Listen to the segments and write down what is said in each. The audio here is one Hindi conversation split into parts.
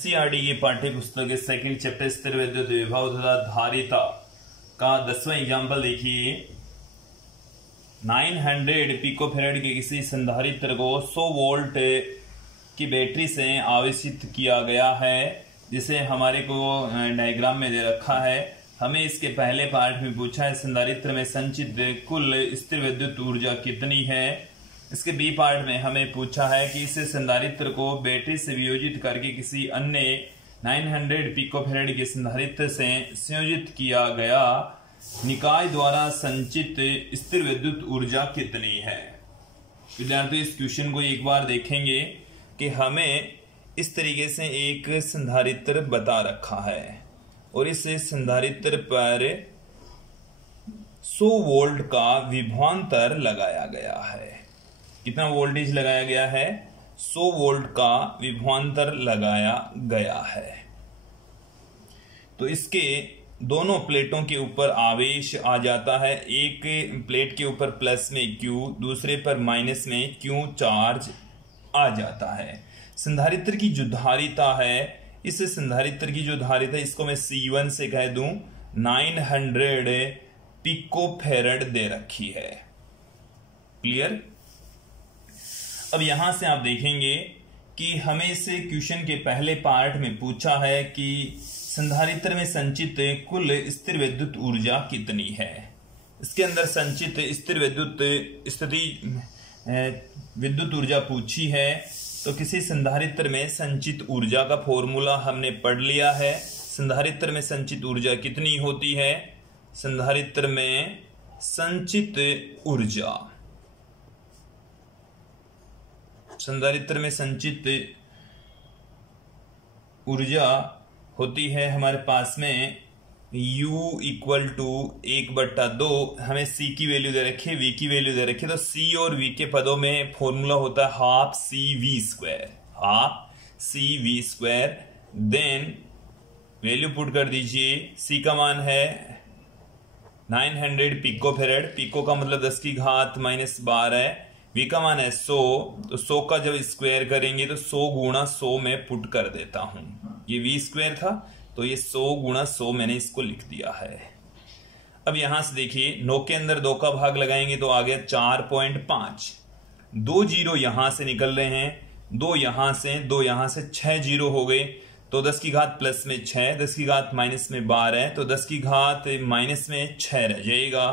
एनसीईआरटी की पाठ्य पुस्तक के सेकंड चैप्टर स्थिर विद्युत विभव तथा धारिता का 10वां एग्जाम्पल देखिए। 900 पिकोफैरेड के किसी संधारित्र को 100 वोल्ट की बैटरी से आवेशित किया गया है, जिसे हमारे को डायग्राम में दे रखा है। हमें इसके पहले पार्ट में पूछा है संधारित्र में संचित कुल स्थिर विद्युत ऊर्जा कितनी है। इसके बी पार्ट में हमें पूछा है कि इस संधारित्र को बैटरी से वियोजित करके किसी अन्य 900 पिकोफैरेड के संधारित्र से संयोजित किया गया निकाय द्वारा संचित स्थिर विद्युत ऊर्जा कितनी है। विद्यार्थी इस क्वेश्चन को एक बार देखेंगे कि हमें इस तरीके से एक संधारित्र बता रखा है और इस संधारित्र पर 100 वोल्ट का विभवांतर लगाया गया है। कितना वोल्टेज लगाया गया है? 100 वोल्ट का विभवांतर लगाया गया है। तो इसके दोनों प्लेटों के ऊपर आवेश आ जाता है। एक प्लेट के ऊपर प्लस में Q, दूसरे पर माइनस में Q चार्ज आ जाता है। संधारित्र की जो धारिता है, इस संधारित्र की जो धारिता है इसको मैं C1 से कह दूं 900 पिकोफैरेड दे रखी है। क्लियर? अब यहां से आप देखेंगे कि हमें इस क्वेश्चन के पहले पार्ट में पूछा है कि संधारित्र में संचित कुल स्थिर विद्युत ऊर्जा कितनी है। इसके अंदर संचित स्थिर विद्युत ऊर्जा पूछी है। तो किसी संधारित्र में संचित ऊर्जा का फॉर्मूला हमने पढ़ लिया है। संधारित्र में संचित ऊर्जा कितनी होती है? संधारित्र में संचित ऊर्जा होती है हमारे पास में U इक्वल टू 1/2। हमें C की वैल्यू दे रखी है, V की वैल्यू दे रखी है। तो C और V के पदों में फॉर्मूला होता है half CV square. Then value put कर दीजिए। C का मान है 900 पिकोफैरेड। पिको का मतलब 10 की घात -12 है। V का मान है 100। तो 100 का जब स्क्वायर करेंगे तो 100 गुणा 100 में पुट कर देता हूं। ये V स्क्वायर था, तो ये 100 गुणा 100 मैंने इसको लिख दिया है। अब यहां से देखिए 9 के अंदर 2 का भाग लगाएंगे तो आ गया 4.5। 2 जीरो यहां से निकल रहे हैं, 2 यहां से 6 जीरो हो गए। तो 10 की घात प्लस में 6, 10 की घात माइनस में 12, तो 10 की घात माइनस में 6 रह जाएगा।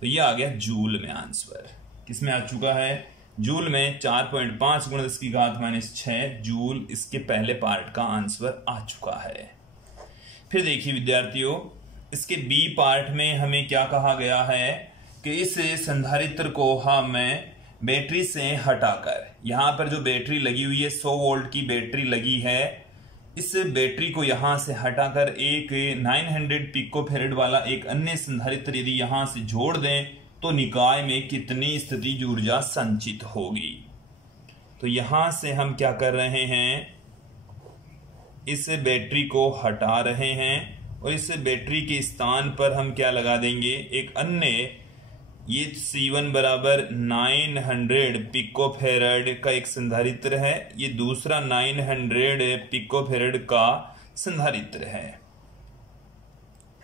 तो ये आ गया जूल में आंसर। किस में आ चुका है? जूल में 4.5 गुणा 10 की घात -6 जूल इसके पहले पार्ट का आंसर आ चुका है। फिर देखिए विद्यार्थियों, इसके बी पार्ट में हमें क्या कहा गया है कि इस संधारित्र को हमें बैटरी से हटाकर, यहां पर जो बैटरी लगी हुई है 100 वोल्ट की बैटरी लगी है, इस बैटरी को यहां से हटाकर एक 900 पिकोफैरेड वाला एक अन्य संधारित्र यदि यहां से जोड़ दें तो निकाय में कितनी स्थितिज ऊर्जा संचित होगी। तो यहां से हम क्या कर रहे हैं, इस बैटरी को हटा रहे हैं और इस बैटरी के स्थान पर हम क्या लगा देंगे, एक अन्य, ये C1 बराबर 900 पिकोफैरेड का एक संधारित्र है, ये दूसरा 900 पिकोफैरेड का संधारित्र है।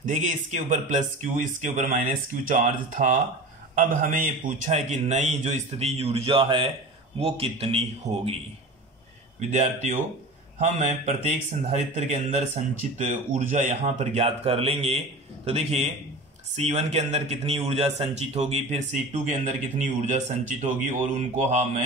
देखिए इसके ऊपर प्लस Q, इसके ऊपर -Q चार्ज था। अब हमें ये पूछा है कि नई जो स्थितिज ऊर्जा है वो कितनी होगी। विद्यार्थियों, हम प्रत्येक संधारित्र के अंदर संचित ऊर्जा यहां पर ज्ञात कर लेंगे। तो देखिए C1 के अंदर कितनी ऊर्जा संचित होगी, फिर C2 के अंदर कितनी ऊर्जा संचित होगी और उनको हम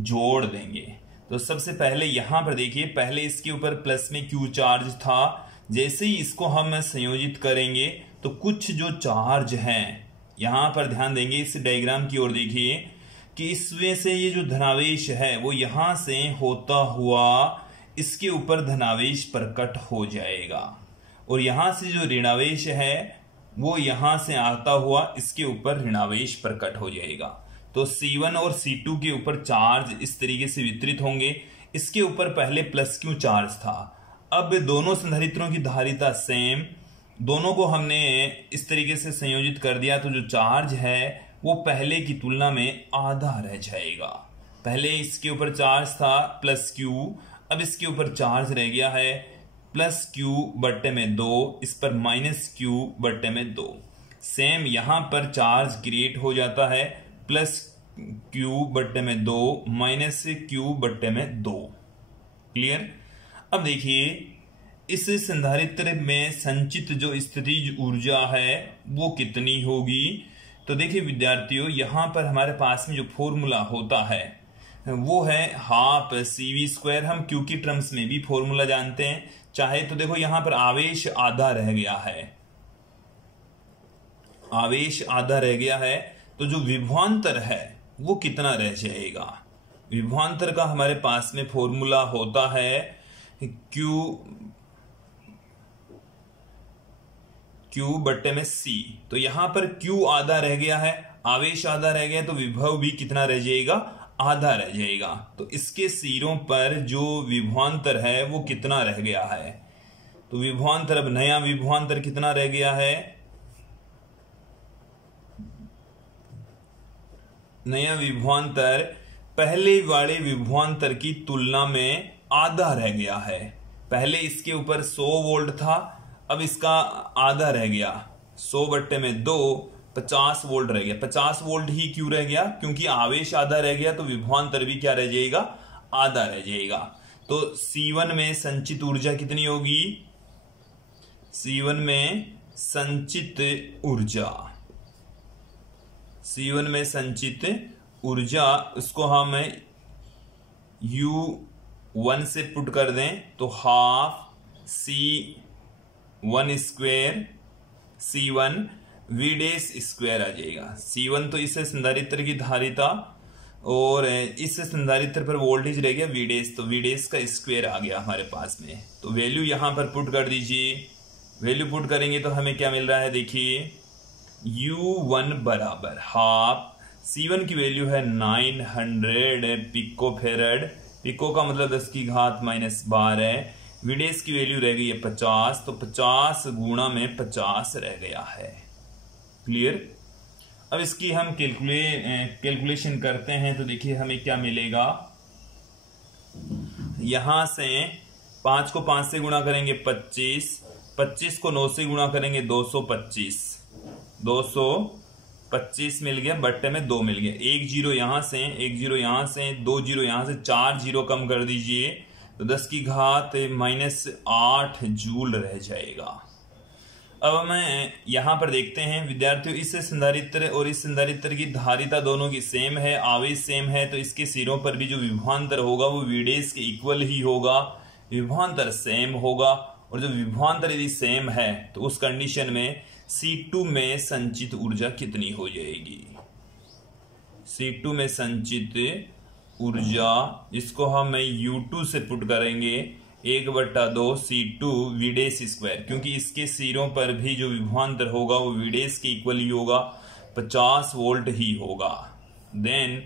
जोड़ देंगे। तो सबसे पहले यहां पर देखिए, पहले इसके ऊपर प्लस में Q चार्ज था। जैसे ही इसको हम संयोजित करेंगे तो कुछ जो चार्ज हैं, यहां पर ध्यान देंगे इस डायग्राम की ओर देखिए कि इसमें से ये जो धनावेश है वो यहां से होता हुआ इसके ऊपर धनावेश प्रकट हो जाएगा और यहां से जो ऋणावेश है वो यहां से आता हुआ इसके ऊपर ऋणावेश प्रकट हो जाएगा। तो C1 और C2 के ऊपर चार्ज इस तरीके से वितरित होंगे। इसके ऊपर पहले प्लस Q चार्ज था। अब दोनों संधारित्रों की धारिता सेम, दोनों को हमने इस तरीके से संयोजित कर दिया तो जो चार्ज है वो पहले की तुलना में आधा रह जाएगा। पहले इसके ऊपर चार्ज था प्लस Q, अब इसके ऊपर चार्ज रह गया है प्लस क्यू बट्टे में 2, इस पर माइनस क्यू बट्टे में 2। सेम यहां पर चार्ज क्रिएट हो जाता है प्लस क्यू बट्टे में 2 माइनस क्यू बट्टे में 2। क्लियर। अब देखिए इस संधारित्र में संचित जो स्थितिज ऊर्जा है वो कितनी होगी। तो देखिए विद्यार्थियों, यहां पर हमारे पास में जो फॉर्मूला होता है वो है हाफ CV²। हम क्यू की टर्म्स में भी फॉर्मूला जानते हैं चाहे तो। देखो यहां पर आवेश आधा रह गया है, आवेश आधा रह गया है, तो जो विभवांतर है वो कितना रह जाएगा। विभवांतर का हमारे पास में फॉर्मूला होता है Q बट्टे में C। तो यहां पर Q आधा रह गया है, आवेश आधा रह गया, तो विभव भी कितना रह जाएगा, आधा रह जाएगा। तो इसके सिरों पर जो विभवांतर है वो कितना रह गया है। तो विभवांतर, अब नया विभवांतर कितना रह गया है, नया विभवांतर पहले वाले विभवांतर की तुलना में आधा रह गया है। पहले इसके ऊपर 100 वोल्ट था, अब इसका आधा रह गया, 100 बट्टे में 2, 50 वोल्ट रह गया। 50 वोल्ट ही क्यों रह गया, क्योंकि आवेश आधा रह गया, तो विभवांतर भी क्या रह जाएगा, आधा रह जाएगा। तो C1 में संचित ऊर्जा कितनी होगी, C1 में संचित ऊर्जा, C1 में संचित ऊर्जा, उसको हम U1 से पुट कर दें तो half C1 square C1 V dash square आ जाएगा। C1 तो इस संधारित्र की धारिता और इस संधारित्र पर वोल्टेज रह गया V डैश, तो V डैश का स्क्वायर आ गया हमारे पास में। तो वैल्यू यहां पर पुट कर दीजिए। वैल्यू पुट करेंगे तो हमें क्या मिल रहा है, देखिए U1 बराबर हाफ, C1 की वैल्यू है 900 पिको फेरड, पिको का मतलब 10 की घात -12, V डैश की वैल्यू रह गई है 50, तो 50 गुणा में 50 रह गया है। क्लियर। अब इसकी हम कैलकुलेशन करते हैं तो देखिए हमें क्या मिलेगा। यहां से 5 को 5 से गुणा करेंगे 25, 25 को 9 से गुणा करेंगे 225, 225 मिल गया, बट्टे में 2 मिल गया। एक जीरो यहां से, एक जीरो यहां से, 2 जीरो यहां से, 4 जीरो कम कर दीजिए तो 10 की घात -8 जूल रह जाएगा। अब मैं यहां पर देखते हैं विद्यार्थियों, इस संधारित्र और इस संधारित्र की धारिता दोनों की सेम है, आवेश सेम है, तो इसके सिरों पर भी जो विभवांतर होगा वो V डैश के इक्वल ही होगा, विभवांतर सेम होगा। और जो विभवांतर यदि सेम है तो उस कंडीशन में C2 में संचित ऊर्जा कितनी हो जाएगी। C2 में संचित ऊर्जा, इसको हम U2 से पुट करेंगे 1/2 C2 V डैश स्क्वायर, क्योंकि इसके सिरों पर भी जो विभवांतर होगा वो V डैश के इक्वल ही होगा, 50 वोल्ट ही होगा। देन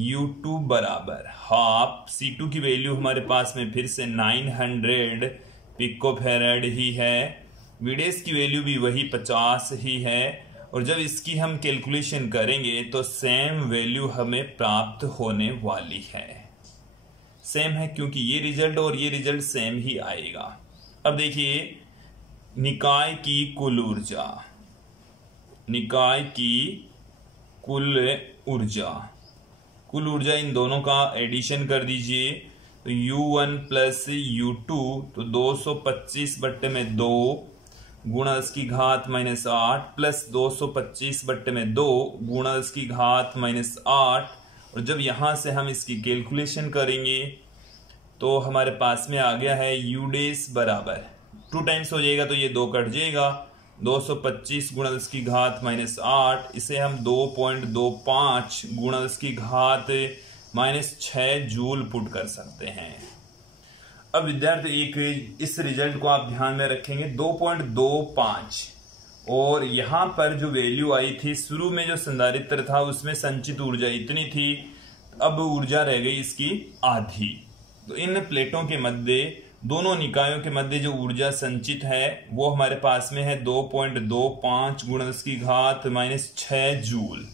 U2 बराबर हाफ, C2 की वैल्यू हमारे पास में फिर से 900 पिको फेरड ही है, V डैश की वैल्यू भी वही 50 ही है। और जब इसकी हम कैलकुलेशन करेंगे तो सेम वैल्यू हमें प्राप्त होने वाली है। सेम है क्योंकि ये रिजल्ट और ये रिजल्ट सेम ही आएगा। अब देखिए निकाय की कुल ऊर्जा, निकाय की कुल ऊर्जा, कुल ऊर्जा इन दोनों का एडिशन कर दीजिए तो U1 प्लस U2 तो 225 बट्टे में 2 गुणा 10 की घात -8 प्लस 225 बट्टे में 2 गुणा 10 की घात -8। और जब यहां से हम इसकी कैलकुलेशन करेंगे तो हमारे पास में आ गया है U डैश बराबर 2 टाइम्स हो जाएगा तो ये 2 कट जाएगा, 225 गुणा 10 की घात -8, इसे हम 2.25 गुणा 10 की घात -6 जूल पुट कर सकते हैं। अब विद्यार्थी एक इस रिजल्ट को आप ध्यान में रखेंगे 2.25, और यहां पर जो वैल्यू आई थी शुरू में जो संधारित्र था उसमें संचित ऊर्जा इतनी थी, अब ऊर्जा रह गई इसकी आधी। तो इन प्लेटों के मध्य, दोनों निकायों के मध्य जो ऊर्जा संचित है वो हमारे पास में है 2.25 गुणा 10 की घात -6 जूल,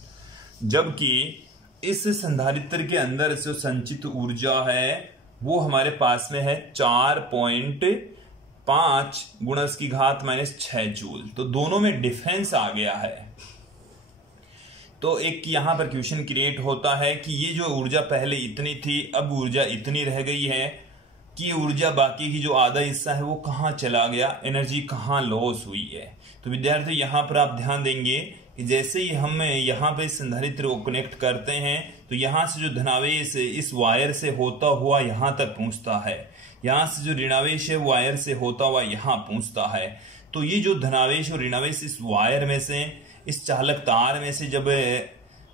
जबकि इस संधारित्र के अंदर जो संचित ऊर्जा है वो हमारे पास में है 4.5 गुणा उसकी घात -6 जूल। तो दोनों में डिफरेंस आ गया है। तो एक यहां पर क्वेश्चन क्रिएट होता है कि ये जो ऊर्जा पहले इतनी थी, अब ऊर्जा इतनी रह गई है कि ऊर्जा बाकी की जो आधा हिस्सा है वो कहाँ चला गया, एनर्जी कहाँ लॉस हुई है। तो विद्यार्थी यहाँ पर आप ध्यान देंगे कि जैसे ही हम यहाँ पे संधारित्र को कनेक्ट करते हैं तो यहाँ से जो धनावेश इस वायर से होता हुआ यहाँ तक पहुँचता है, यहाँ से जो ऋणावेश है वायर से होता हुआ यहाँ पहुँचता है। तो ये जो धनावेश और ऋणावेश इस वायर में से, इस चालक तार में से जब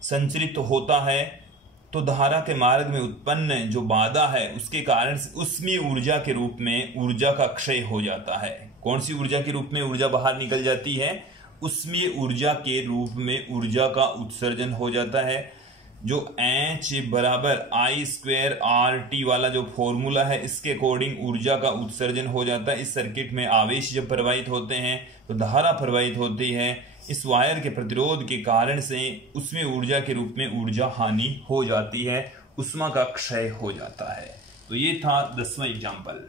संचरित होता है तो धारा के मार्ग में उत्पन्न जो बाधा है उसके कारण उसमें ऊर्जा के रूप में ऊर्जा का क्षय हो जाता है। कौन सी ऊर्जा के रूप में ऊर्जा बाहर निकल जाती है? उसमें ऊर्जा के रूप में ऊर्जा का उत्सर्जन हो जाता है। जो H बराबर I²RT वाला जो फॉर्मूला है, इसके अकॉर्डिंग ऊर्जा का उत्सर्जन हो जाता है। इस सर्किट में आवेश जब प्रवाहित होते हैं तो धारा प्रवाहित होती है। इस वायर के प्रतिरोध के कारण से उसमें ऊर्जा के रूप में ऊर्जा हानि हो जाती है, उष्मा का क्षय हो जाता है। तो ये था 10वां एग्जाम्पल।